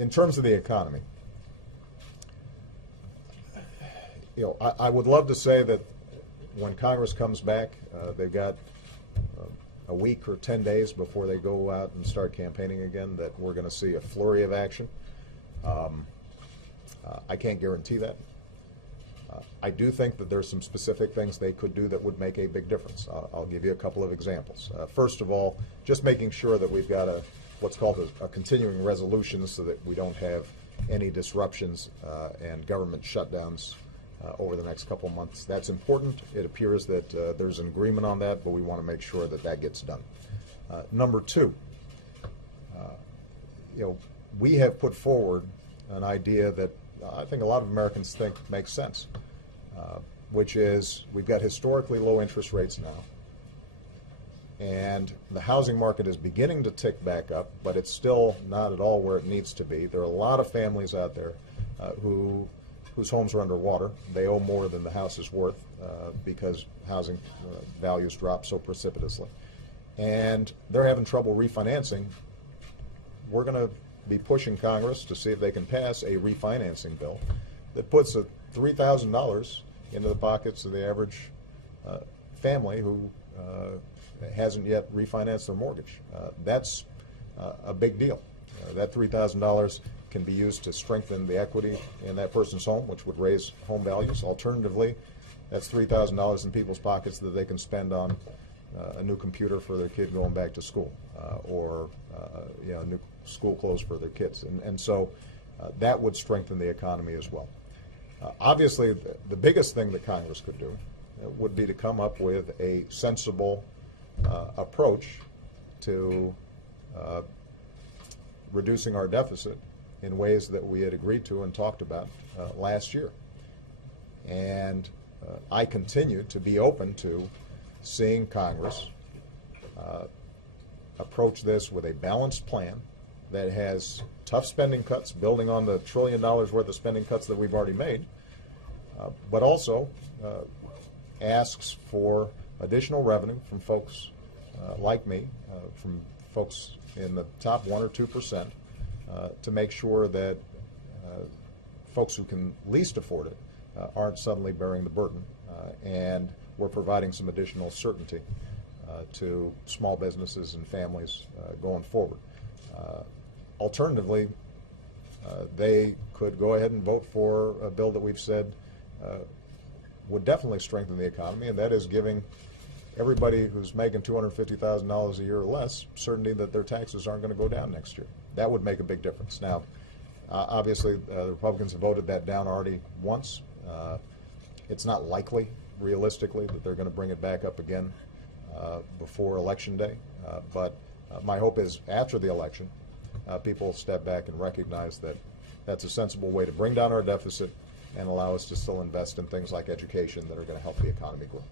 in terms of the economy, I would love to say that when Congress comes back, they've got a week or 10 days before they go out and start campaigning again, that we're going to see a flurry of action. I can't guarantee that. I do think that there's some specific things they could do that would make a big difference. I'll give you a couple of examples. First of all, just making sure that we've got what's called a continuing resolution so that we don't have any disruptions and government shutdowns over the next couple of months. That's important. It appears that there's an agreement on that, but we want to make sure that that gets done. Number two, we have put forward an idea that I think a lot of Americans think makes sense, which is we've got historically low interest rates now, and the housing market is beginning to tick back up, but it's still not at all where it needs to be. There are a lot of families out there whose homes are underwater. They owe more than the house is worth because housing values drop so precipitously, and they're having trouble refinancing. We're going to be pushing Congress to see if they can pass a refinancing bill that puts $3,000 into the pockets of the average family who hasn't yet refinanced their mortgage. That's a big deal. That $3,000 can be used to strengthen the equity in that person's home, which would raise home values. Alternatively, that's $3,000 in people's pockets that they can spend on a new computer for their kid going back to school, or new school clothes for their kids. And so that would strengthen the economy as well. Obviously, the biggest thing that Congress could do would be to come up with a sensible approach to reducing our deficit in ways that we had agreed to and talked about last year. And I continue to be open to seeing Congress approach this with a balanced plan that has tough spending cuts, building on the $1 trillion worth of spending cuts that we've already made, but also asks for additional revenue from folks like me, from folks in the top 1 or 2%, to make sure that folks who can least afford it aren't suddenly bearing the burden, and we're providing some additional certainty to small businesses and families going forward. Alternatively, they could go ahead and vote for a bill that we've said would definitely strengthen the economy, and that is giving everybody who's making $250,000 a year or less certainty that their taxes aren't going to go down next year. That would make a big difference. Now, obviously, the Republicans have voted that down already once. It's not likely, realistically, that they're going to bring it back up again before Election Day. But my hope is after the election, people will step back and recognize that that's a sensible way to bring down our deficit and allow us to still invest in things like education that are going to help the economy grow.